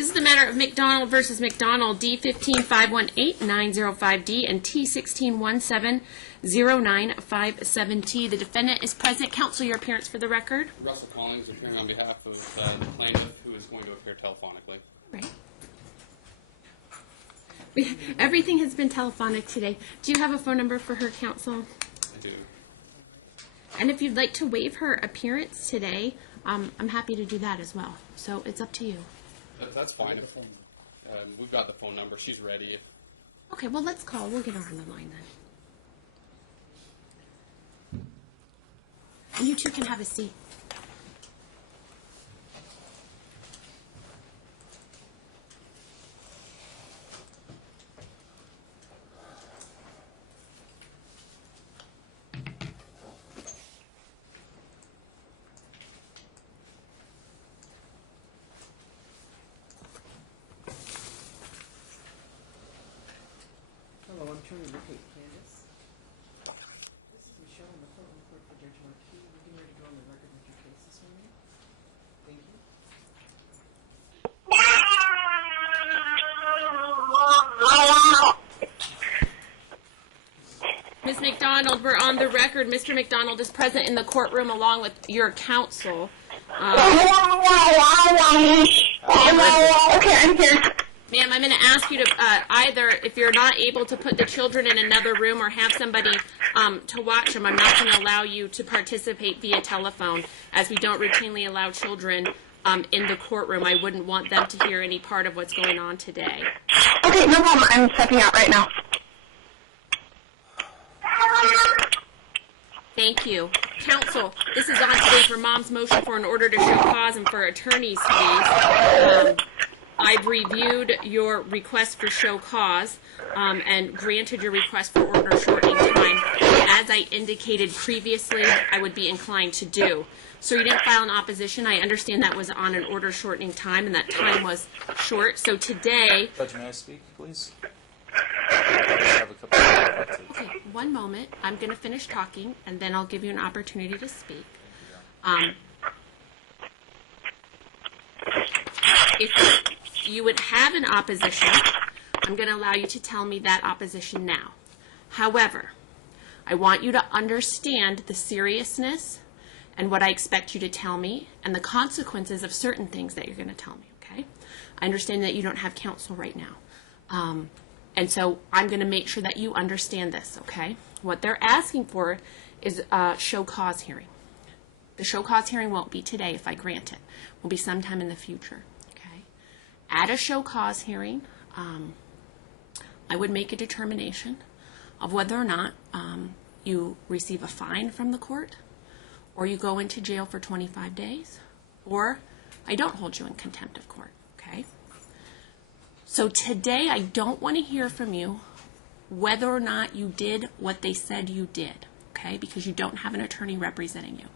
This is the matter of McDonald versus McDonald, D15518-905D and T16170957T. The defendant is present. Counsel, your appearance for the record. Russell Collins appearing on behalf of the plaintiff, who is going to appear telephonically. Right. Everything has been telephonic today. Do you have a phone number for her, counsel? I do. And if you'd like to waive her appearance today, I'm happy to do that as well. So it's up to you. That's fine. We've got the phone number. She's ready. Okay, well, let's call. We'll get her on the line then. And you two can have a seat. Hello, I'm trying to locate Candace. This is Michelle in the court report for Judge Marquis. We're getting ready to go on the record with your case this morning. Thank you. Ms. McDonald, we're on the record. Mr. McDonald is present in the courtroom along with your counsel. Okay, I'm here. Ma'am, I'm going to ask you to either, if you're not able to put the children in another room or have somebody to watch them, I'm not going to allow you to participate via telephone, as we don't routinely allow children in the courtroom. I wouldn't want them to hear any part of what's going on today. Okay, no problem. I'm stepping out right now. Thank you. Counsel, this is on today for Mom's motion for an order to show cause and for attorney's fees. I've reviewed your request for show cause and granted your request for order shortening time, as I indicated previously I would be inclined to do. So you didn't file an opposition. I understand that was on an order shortening time, and that time was short. So today... Judge, may I speak, please? I have a couple of questions. Okay, one moment. I'm going to finish talking, and then I'll give you an opportunity to speak. If you would have an opposition, I'm going to allow you to tell me that opposition now. However, I want you to understand the seriousness and what I expect you to tell me and the consequences of certain things that you're going to tell me, okay? I understand that you don't have counsel right now. And so I'm going to make sure that you understand this, okay? What they're asking for is a show cause hearing. The show cause hearing won't be today if I grant it. It will be sometime in the future. At a show cause hearing, I would make a determination of whether or not you receive a fine from the court, or you go into jail for 25 days, or I don't hold you in contempt of court, okay? So today I don't want to hear from you whether or not you did what they said you did, okay? Because you don't have an attorney representing you.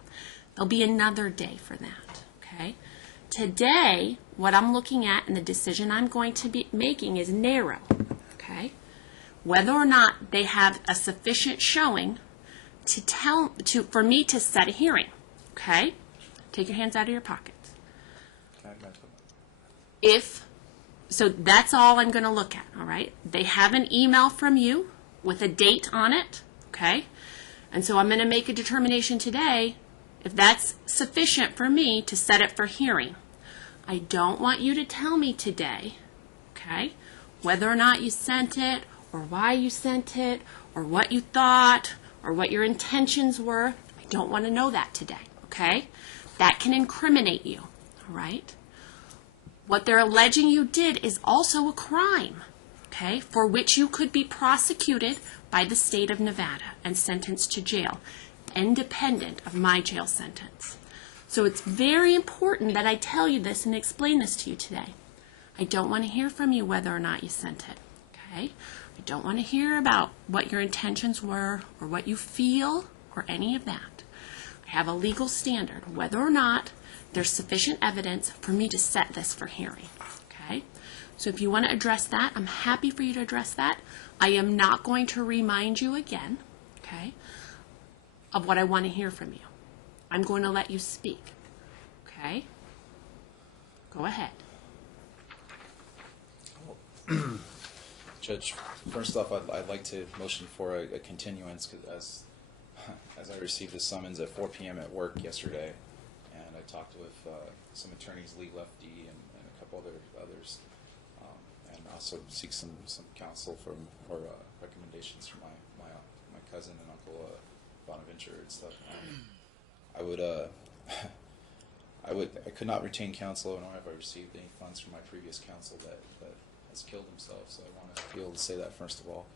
There'll be another day for that, okay? Today, what I'm looking at and the decision I'm going to be making is narrow, okay? Whether or not they have a sufficient showing for me to set a hearing, okay? Take your hands out of your pockets. So that's all I'm going to look at, all right? They have an email from you with a date on it, okay? And so I'm going to make a determination today if that's sufficient for me to set it for hearing. I don't want you to tell me today, okay, whether or not you sent it, or why you sent it, or what you thought, or what your intentions were. I don't want to know that today, okay? That can incriminate you, all right? What they're alleging you did is also a crime, okay, for which you could be prosecuted by the state of Nevada and sentenced to jail, independent of my jail sentence. So it's very important that I tell you this and explain this to you today. I don't want to hear from you whether or not you sent it, okay? I don't want to hear about what your intentions were or what you feel or any of that. I have a legal standard, whether or not there's sufficient evidence for me to set this for hearing, okay? So if you want to address that, I'm happy for you to address that. I am not going to remind you again, okay, of what I want to hear from you. I'm going to let you speak, okay? Go ahead. Judge, first off, I'd like to motion for a continuance, 'cause as I received a summons at 4 p.m. at work yesterday, and I talked with some attorneys, Lee Lefty and a couple others, and also seek some counsel or recommendations from my cousin and uncle Bonaventure and stuff. I could not retain counsel, nor have I received any funds from my previous counsel that has killed himself. So I want to be able to say that first of all.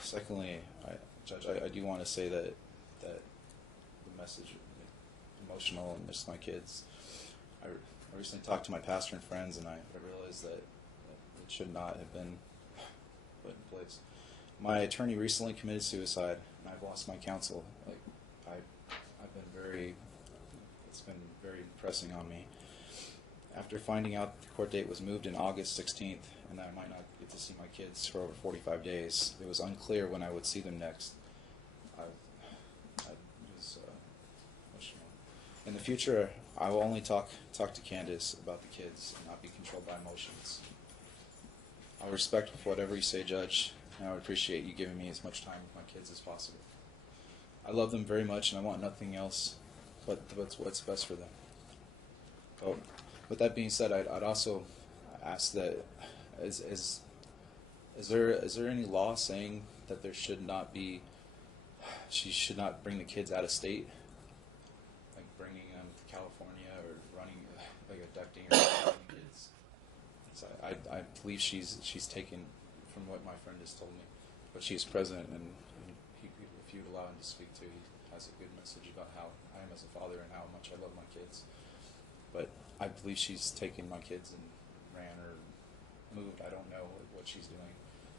Secondly, Judge, I do want to say that the message is emotional and miss my kids. I recently talked to my pastor and friends, and I realized that it should not have been put in place. My attorney recently committed suicide, and I've lost my counsel. Like, I've been it's been very pressing on me. After finding out the court date was moved in August 16th, and that I might not get to see my kids for over 45 days, it was unclear when I would see them next. I was emotional. In the future, I will only talk to Candace about the kids and not be controlled by emotions. I'll respect whatever you say, Judge, and I would appreciate you giving me as much time with my kids as possible. I love them very much, and I want nothing else but what's best for them. So, with that being said, I'd also ask that is there any law saying that she should not bring the kids out of state, like bringing them to California or running, like abducting or running kids? So I believe she's taken, from what my friend has told me, but she's president, and if you'd allow him to speak to, he has a good message about how I am as a father and how much I love my kids. But I believe she's taken my kids and ran or moved. I don't know what she's doing.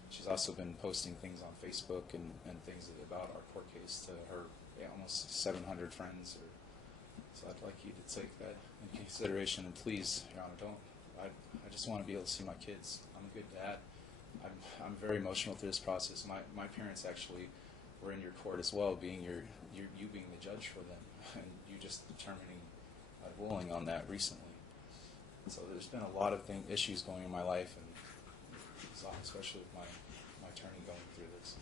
She's also been posting things on Facebook and things about our court case to her almost 700 friends. So I'd like you to take that into consideration. And please, Your Honor, don't. I just want to be able to see my kids. I'm a good dad. I'm very emotional through this process. My parents actually were in your court as well, being you being the judge for them, and you just determining ruling on that recently. So there's been a lot of issues going in my life, and especially with my attorney going through this.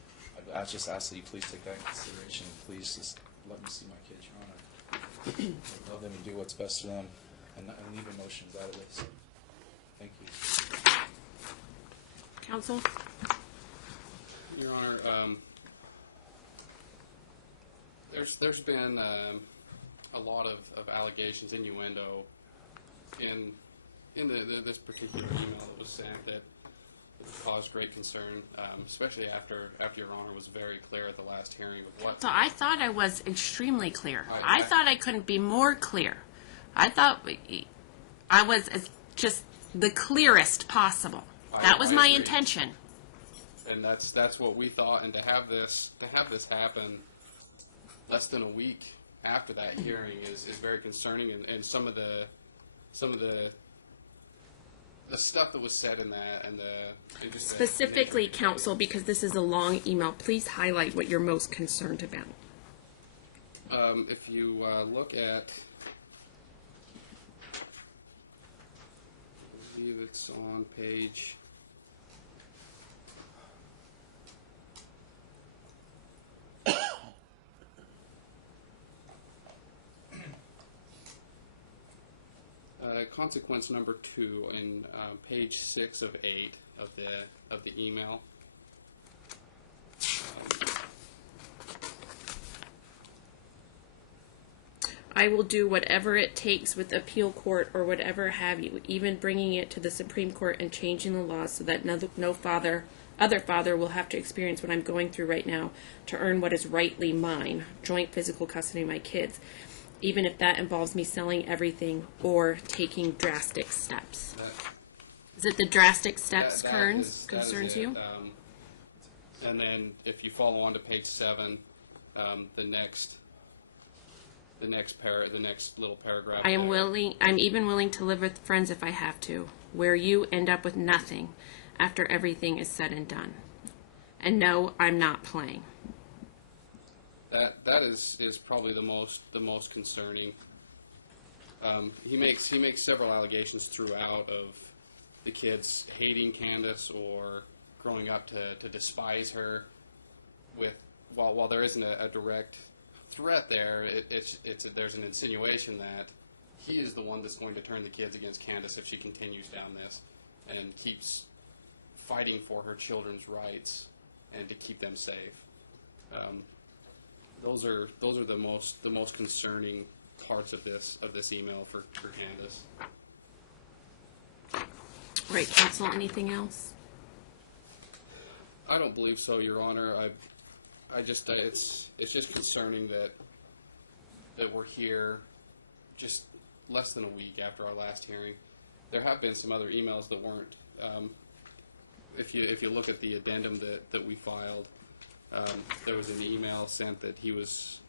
I just ask that you please take that into consideration. Please just let me see my kids, Your Honor. I love them and do what's best for them, and leave emotions out of this. Thank you. Counsel? Your Honor, there's been a lot of allegations, innuendo, in this particular email that was sent that caused great concern, especially after Your Honor was very clear at the last hearing with what. So I thought I was extremely clear. I thought I couldn't be more clear. I thought I was just the clearest possible. That was my intention. And that's what we thought. And to have this happen less than a week after that hearing is very concerning. And some of the stuff that was said in that, and Specifically, counsel, because this is a long email, please highlight what you're most concerned about. If you look at, I believe it's on page. Consequence number 2 in page 6 of 8 of the email. I will do whatever it takes with appeal court or whatever have you, even bringing it to the Supreme Court and changing the laws so that other father will have to experience what I'm going through right now to earn what is rightly mine, joint physical custody of my kids, even if that involves me selling everything or taking drastic steps. Is it the drastic steps concerns you? And then if you follow on to page 7, the next little paragraph. I'm even willing to live with friends if I have to, where you end up with nothing after everything is said and done. And no, I'm not playing. That is probably the most concerning. He makes several allegations throughout the kids hating Candace or growing up to despise her. While there isn't a direct threat there, there's an insinuation that he is the one that's going to turn the kids against Candace if she continues down this and keeps fighting for her children's rights and to keep them safe. Those are the most concerning parts of this email for Candace. Right, counsel, anything else? I don't believe so, Your Honor. It's just concerning that we're here just less than a week after our last hearing. There have been some other emails that weren't. If you look at the addendum that we filed, there was an email sent that he was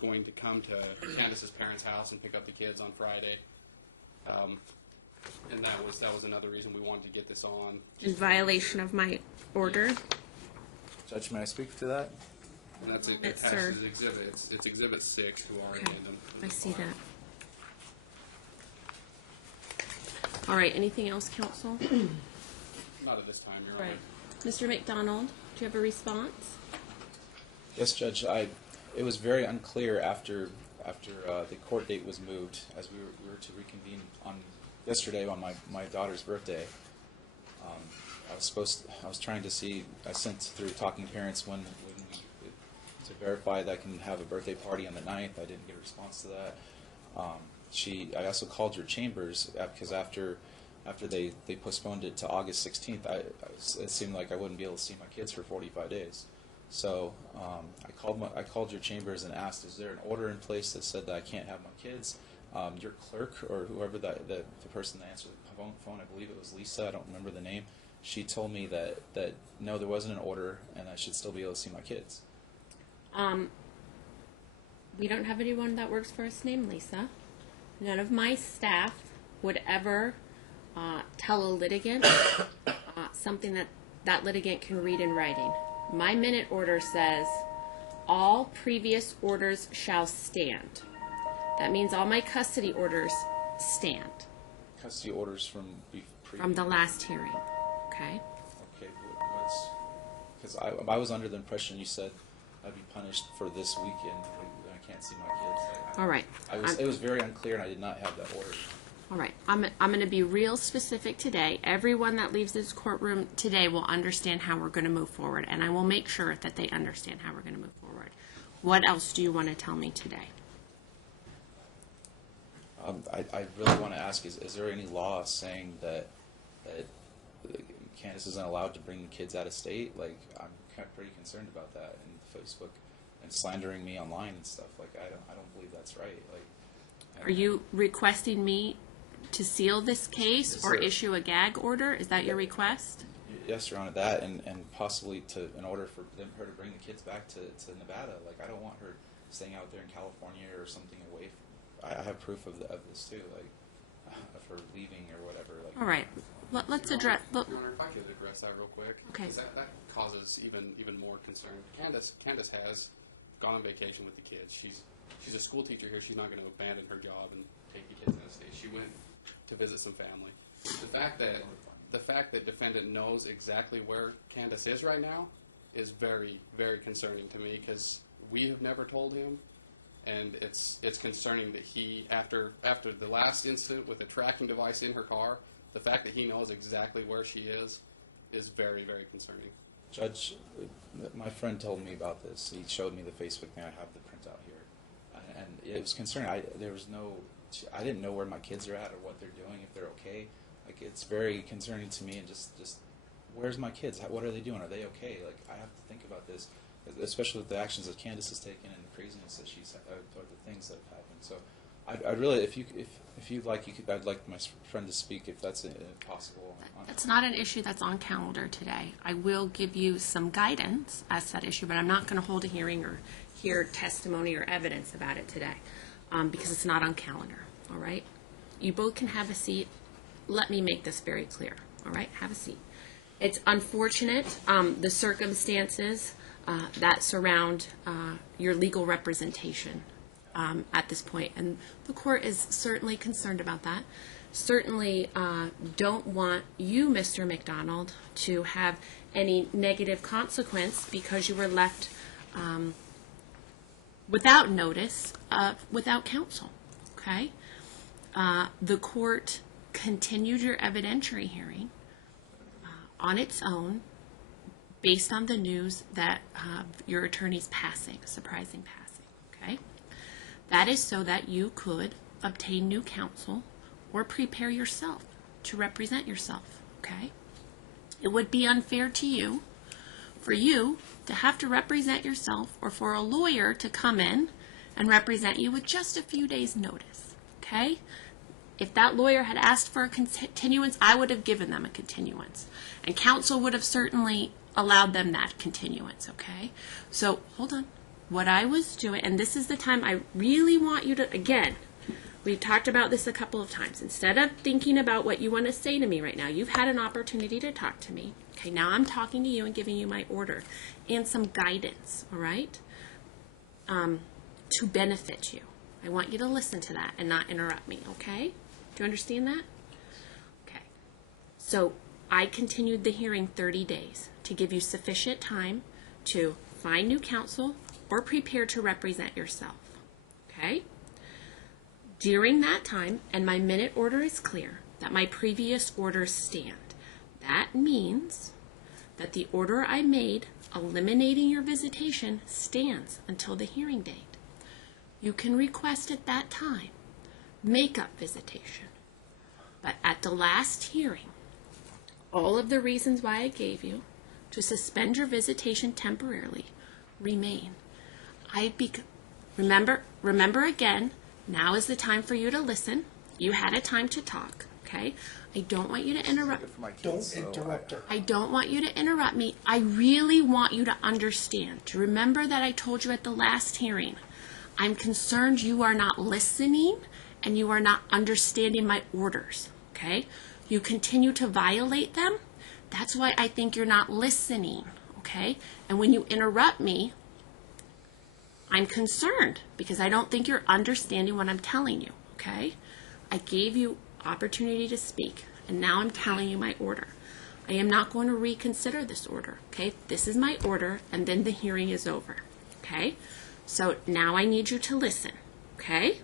going to come to Candace's parents' house and pick up the kids on Friday, and that was another reason we wanted to get this on. In violation of my order? Judge, may I speak to that? And that's it. Yes, Attached sir. to the exhibit. It's Exhibit 6 to our Okay, addendum. I see that. All right, anything else, counsel? Not at this time, Your Honor. Right. Mr. McDonald, do you have a response? Yes, Judge. It was very unclear after the court date was moved, as we were to reconvene on yesterday on my daughter's birthday. I was trying to see. I sent through Talking Parents when to verify that I can have a birthday party on the 9th. I didn't get a response to that. I also called your chambers because after they postponed it to August 16th, it seemed like I wouldn't be able to see my kids for 45 days. So I called your chambers and asked, is there an order in place that said that I can't have my kids? Your clerk or whoever the person that answered the phone, I believe it was Lisa, I don't remember the name, she told me that no, there wasn't an order and I should still be able to see my kids. We don't have anyone that works for us named Lisa. None of my staff would ever tell a litigant something that litigant can read in writing. My minute order says, all previous orders shall stand. That means all my custody orders stand. Custody orders from From the last hearing, okay? Okay, because I was under the impression you said I'd be punished for this weekend when I can't see my kids. All right. It was very unclear and I did not have that order. All right. I'm going to be real specific today. Everyone that leaves this courtroom today will understand how we're going to move forward, and I will make sure that they understand how we're going to move forward. What else do you want to tell me today? I really want to ask, is there any law saying that Candace isn't allowed to bring the kids out of state? Like, I'm kind of pretty concerned about that in Facebook and slandering me online and stuff. Like, I don't believe that's right. Like, Are you requesting me to seal this case or issue a gag order? Is that your request? Yes, Your Honor, that and possibly in order for her to bring the kids back to Nevada. Like, I don't want her staying out there in California or something away from. I have proof of this too, like of her leaving or whatever. Like, all right, let's address. Your Honor, if I could address that real quick, Okay. 'cause that causes even more concern. Candace has gone on vacation with the kids. She's a school teacher here. She's not going to abandon her job and take the kids out of state. She went to visit some family. The fact that defendant knows exactly where Candace is right now is very, very concerning to me because we have never told him. And it's concerning that he, after the last incident with the tracking device in her car, the fact that he knows exactly where she is very, very concerning. Judge, my friend told me about this. He showed me the Facebook thing. I have the printout here, and it was concerning. I didn't know where my kids are at or what they're doing, if they're okay. Like, it's very concerning to me. And just where's my kids? What are they doing? Are they okay? Like, I have to think about this, especially with the actions that Candace has taken and the craziness that she's or the things that have happened. So, I'd really, if you'd like, I'd like my friend to speak if that's possible. That's not an issue that's on calendar today. I will give you some guidance as to that issue, but I'm not going to hold a hearing or hear testimony or evidence about it today because it's not on calendar. All right? You both can have a seat. Let me make this very clear. All right? Have a seat. It's unfortunate, the circumstances that surround your legal representation at this point, and the court is certainly concerned about that. certainly don't want you, Mr. McDonald, to have any negative consequence because you were left without notice, without counsel, okay? The court continued your evidentiary hearing on its own based on the news that your attorney's passing, surprising passing, okay? That is so that you could obtain new counsel or prepare yourself to represent yourself, okay? It would be unfair to you, for you to have to represent yourself or for a lawyer to come in and represent you with just a few days' notice, okay? If that lawyer had asked for a continuance, I would have given them a continuance. And counsel would have certainly allowed them that continuance, okay? So, hold on. What I was doing, and this is the time I really want you to, again, we've talked about this a couple of times. Instead of thinking about what you want to say to me right now, you've had an opportunity to talk to me. Okay, now I'm talking to you and giving you my order and some guidance, all right, to benefit you. I want you to listen to that and not interrupt me, okay? Do you understand that? Okay. So I continued the hearing 30 days to give you sufficient time to find new counsel or prepare to represent yourself, okay? During that time, and my minute order is clear, that my previous orders stand. That means that the order I made eliminating your visitation stands until the hearing date. You can request at that time make-up visitation. But at the last hearing, all of the reasons why I gave you to suspend your visitation temporarily remain. Remember again, now is the time for you to listen. You had a time to talk, okay? I don't want you to interrupt. Don't interrupt her. I don't want you to interrupt me. I really want you to understand, to remember that I told you at the last hearing, I'm concerned you are not listening and you are not understanding my orders, okay? You continue to violate them. That's why I think you're not listening, okay? And when you interrupt me, I'm concerned because I don't think you're understanding what I'm telling you, okay? I gave you opportunity to speak, and now I'm telling you my order. I am not going to reconsider this order, okay? This is my order, and then the hearing is over, okay? So now I need you to listen, okay?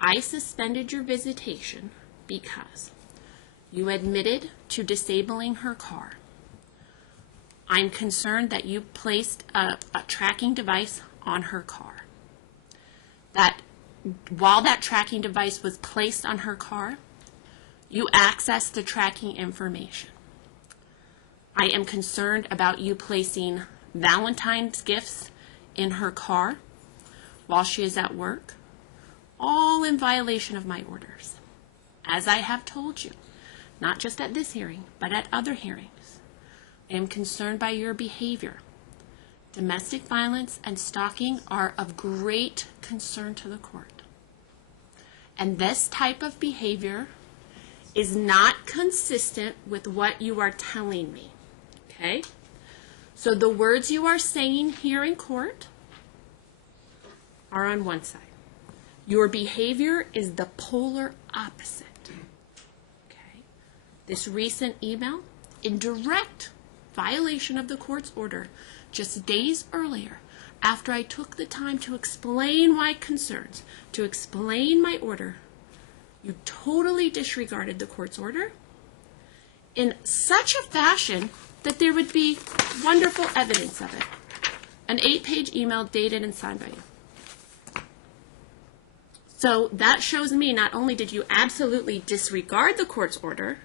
I suspended your visitation because you admitted to disabling her car. I'm concerned that you placed a tracking device on her car. That while that tracking device was placed on her car, you accessed the tracking information. I am concerned about you placing Valentine's gifts in her car while she is at work, all in violation of my orders. As I have told you, not just at this hearing, but at other hearings, I am concerned by your behavior. Domestic violence and stalking are of great concern to the court. And this type of behavior is not consistent with what you are telling me, okay? So the words you are saying here in court are on one side. Your behavior is the polar opposite, okay? This recent email, in direct violation of the court's order, just days earlier, after I took the time to explain my concerns, to explain my order, you totally disregarded the court's order in such a fashion that there would be wonderful evidence of it. An 8-page email dated and signed by you. So that shows me not only did you absolutely disregard the court's order,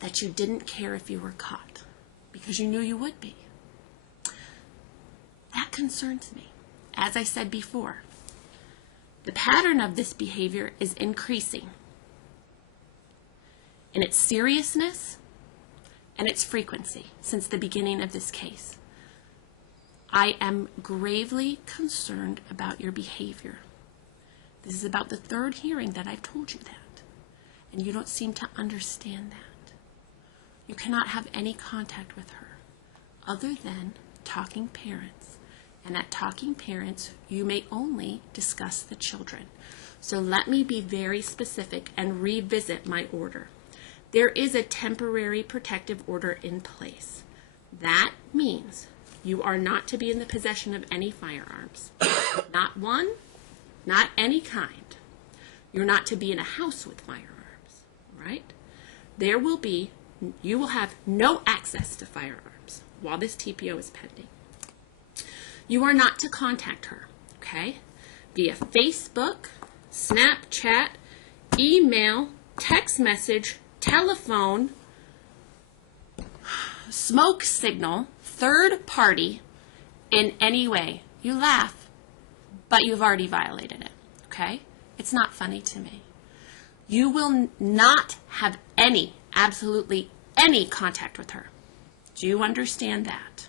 that you didn't care if you were caught, because you knew you would be. That concerns me. As I said before, the pattern of this behavior is increasing in its seriousness and its frequency since the beginning of this case. I am gravely concerned about your behavior. This is about the third hearing that I've told you that, and you don't seem to understand that. You cannot have any contact with her other than talking parents, and at talking parents, you may only discuss the children. So let me be very specific and revisit my order. There is a temporary protective order in place. That means you are not to be in the possession of any firearms. Not one, not any kind. You're not to be in a house with firearms, right? You will have no access to firearms while this TPO is pending. You are not to contact her, okay? Via Facebook, Snapchat, email, text message, telephone, smoke signal, third party, in any way. You laugh, but you've already violated it, okay? It's not funny to me. You will not have absolutely any contact with her. Do you understand that?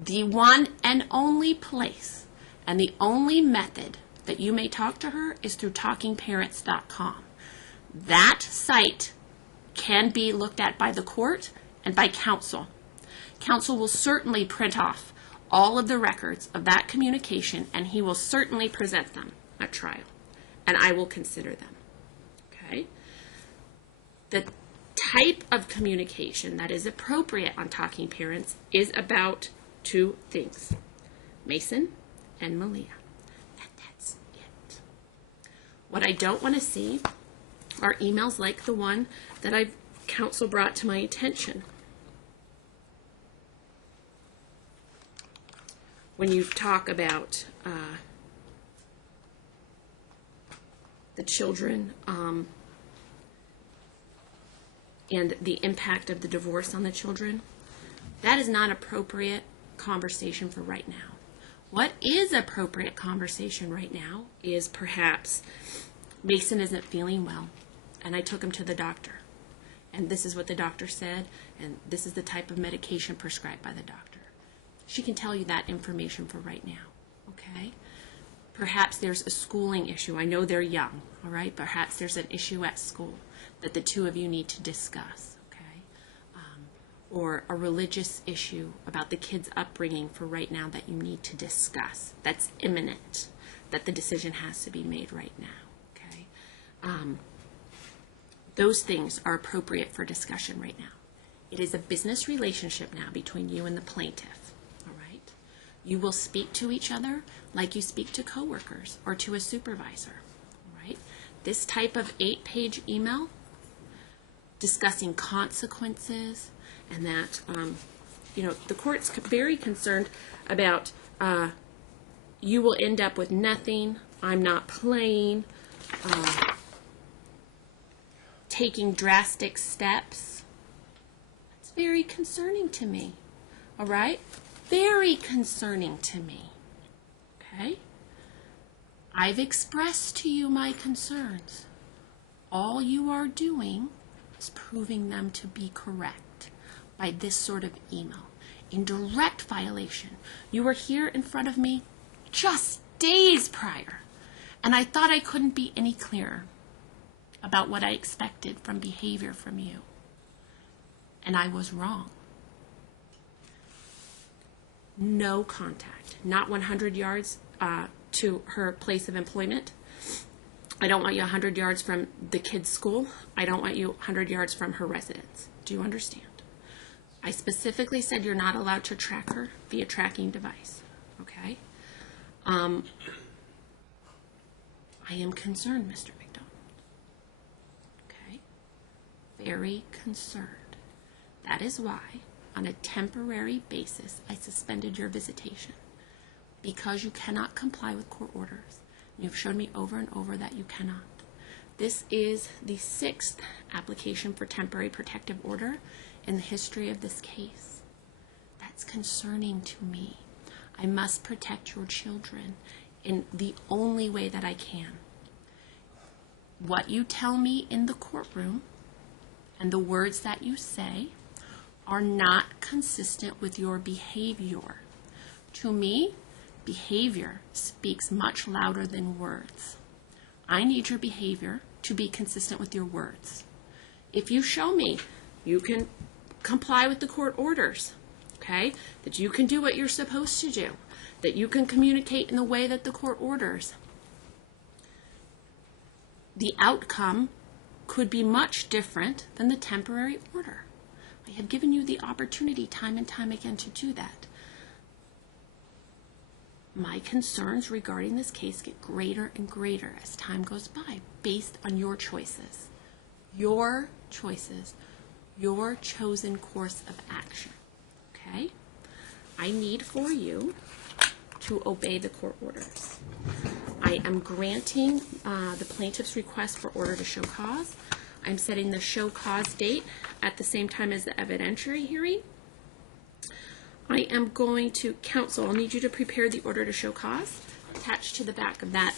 The one and only place and the only method that you may talk to her is through talkingparents.com. That site can be looked at by the court and by counsel. Counsel will certainly print off all of the records of that communication, and he will certainly present them at trial, and I will consider them. Okay? The type of communication that is appropriate on Talking Parents is about two things: Mason and Malia. And that's it. What I don't want to see are emails like the one that counsel brought to my attention. When you talk about the children and the impact of the divorce on the children, that is not appropriate conversation for right now. What is appropriate conversation right now is perhaps Mason isn't feeling well, and I took him to the doctor, and this is what the doctor said, and this is the type of medication prescribed by the doctor. She can tell you that information for right now, okay? Perhaps there's a schooling issue. I know they're young, all right? Perhaps there's an issue at school that the two of you need to discuss, okay? Or a religious issue about the kid's upbringing for right now that you need to discuss. That's imminent, that the decision has to be made right now, okay? Those things are appropriate for discussion right now. It is a business relationship now between you and the plaintiff, all right? You will speak to each other like you speak to coworkers or to a supervisor, all right? This type of 8-page email discussing consequences and that, the court's very concerned about you will end up with nothing, I'm not playing, taking drastic steps. It's very concerning to me, all right? Very concerning to me, okay? I've expressed to you my concerns. All you are doing is proving them to be correct by this sort of email. In direct violation. You were here in front of me just days prior, and I thought I couldn't be any clearer about what I expected from behavior from you. And I was wrong. No contact. Not 100 yards to her place of employment. I don't want you 100 yards from the kid's school. I don't want you 100 yards from her residence. Do you understand? I specifically said you're not allowed to track her via tracking device. Okay? I am concerned, Mr. McDonald. Okay? Very concerned. That is why, on a temporary basis, I suspended your visitation. Because you cannot comply with court orders. You've shown me over and over that you cannot. This is the 6th application for temporary protective order in the history of this case. That's concerning to me. I must protect your children in the only way that I can. What you tell me in the courtroom and the words that you say are not consistent with your behavior. To me, behavior speaks much louder than words. I need your behavior to be consistent with your words. If you show me you can comply with the court orders, okay, that you can do what you're supposed to do, that you can communicate in the way that the court orders, the outcome could be much different than the temporary order. I have given you the opportunity time and time again to do that. My concerns regarding this case get greater and greater as time goes by, based on your choices. Your choices, your chosen course of action. Okay? I need for you to obey the court orders. I am granting the plaintiff's request for order to show cause. I'm setting the show cause date at the same time as the evidentiary hearing. I am going to, counsel, I'll need you to prepare the order to show cause. Attached to the back of that,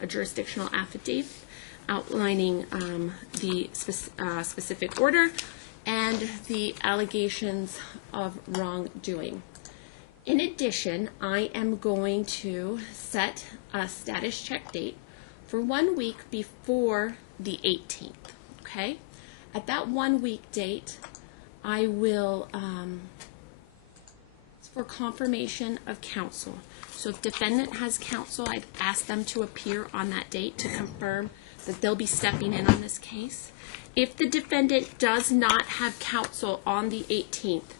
a jurisdictional affidavit outlining the specific order and the allegations of wrongdoing. In addition, I am going to set a status check date for 1 week before the 18th, okay? At that 1 week date, I will, for confirmation of counsel. So if defendant has counsel, I'd ask them to appear on that date to confirm that they'll be stepping in on this case. If the defendant does not have counsel on the 18th,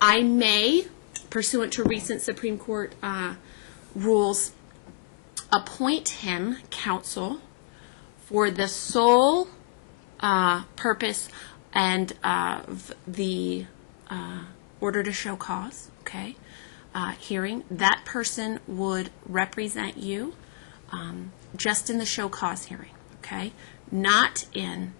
I may, pursuant to recent Supreme Court rules, appoint him counsel for the sole purpose and the order to show cause, okay, hearing. That person would represent you just in the show cause hearing, okay, not in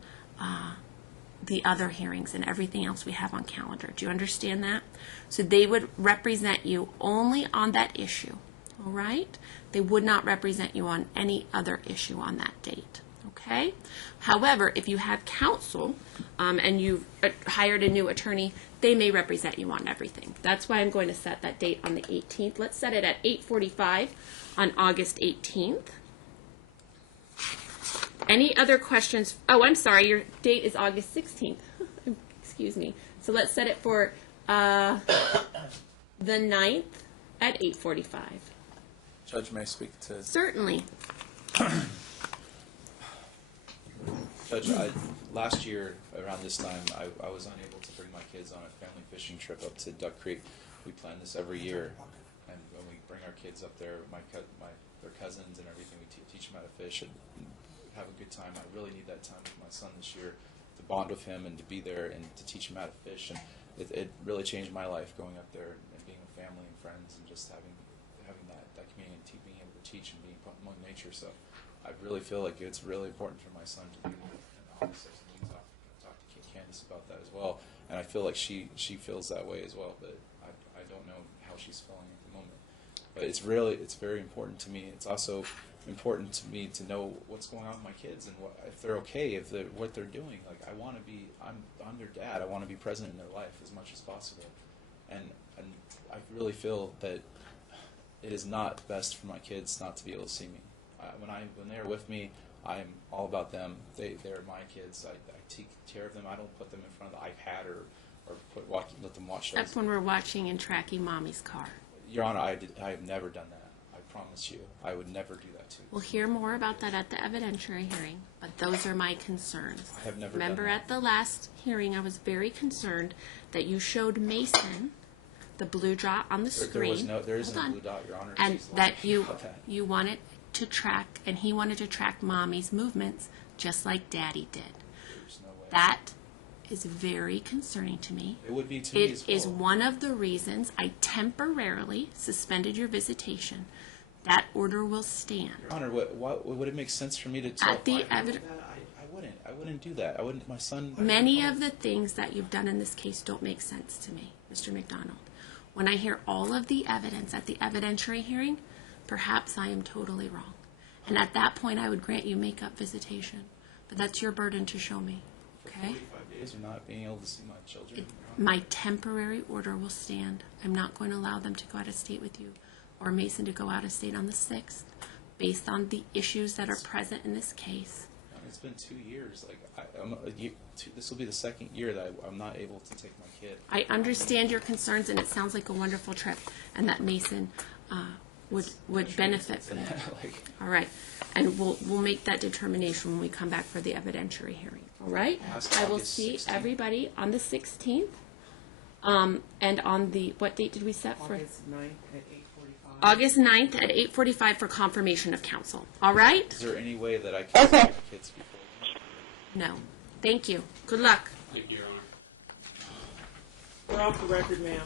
the other hearings and everything else we have on calendar. Do you understand that? So they would represent you only on that issue, all right? They would not represent you on any other issue on that date, okay? However, if you have counsel and you've hired a new attorney, they may represent you on everything. That's why I'm going to set that date on the 18th. Let's set it at 8:45 on August 18th. Any other questions? Oh, I'm sorry, your date is August 16th. Excuse me. So let's set it for the 9th at 8:45. Judge, may I speak to... Certainly. Judge, last year around this time, I was unable to bring my kids on a family fishing trip up to Duck Creek. We plan this every year, and when we bring our kids up there, their cousins and everything, we teach them how to fish and have a good time. I really need that time with my son this year to bond with him and to be there and to teach him how to fish. And it really changed my life going up there and being with family and friends and just having that community and being able to teach and being among nature. So I really feel like it's really important for my son to be in the office. And we talk to Candace about that as well. And I feel like she feels that way as well, but I don't know how she's feeling at the moment. But it's very important to me. It's also important to me to know what's going on with my kids and if they're okay, what they're doing. Like I'm their dad. I want to be present in their life as much as possible. And I really feel that it is not best for my kids not to be able to see me. When they're with me, I'm all about them. They're my kids. I take care of them. I don't put them in front of the iPad or let them watch shows. That's when we're watching and tracking Mommy's car. Your Honor, I have never done that. I promise you. I would never do that to you. We'll hear more about that at the evidentiary hearing, but those are my concerns. I have never Remember done that. at the last hearing, I was very concerned that you showed Mason the blue dot on the screen. There isn't Hold a on. blue dot, Your Honor. And She's that lying about that. you wanted to track, and he wanted to track Mommy's movements just like Daddy did. There's no way. That is very concerning to me. It would be to me as It well. is one of the reasons I temporarily suspended your visitation. That order will stand. Your Honor, would it make sense for me to tell At the my people evid- that? I wouldn't do that. I wouldn't. My son. Many of the things that you've done in this case don't make sense to me, Mr. McDonald. When I hear all of the evidence at the evidentiary hearing, perhaps I am totally wrong. And at that point, I would grant you make-up visitation. But that's your burden to show me, For okay? 45 days, you're not being able to see my children. Your Honor. My temporary order will stand. I'm not going to allow them to go out of state with you or Mason to go out of state on the 6th based on the issues that are present in this case. It's been 2 years. This will be the second year that I'm not able to take my kid. I understand your concerns, and it sounds like a wonderful trip, and that Mason would benefit from that. Like, All right, and we'll make that determination when we come back for the evidentiary hearing. All right, August I will see 16th. everybody on the 16th. And on the, what date did we set for? August 9th at 8:45. August 9th at 8:45 for confirmation of counsel. All right? is there any way that I can see Okay. the kids before? No. Thank you. Good luck. Thank you, Your Honor. We're off the record, ma'am.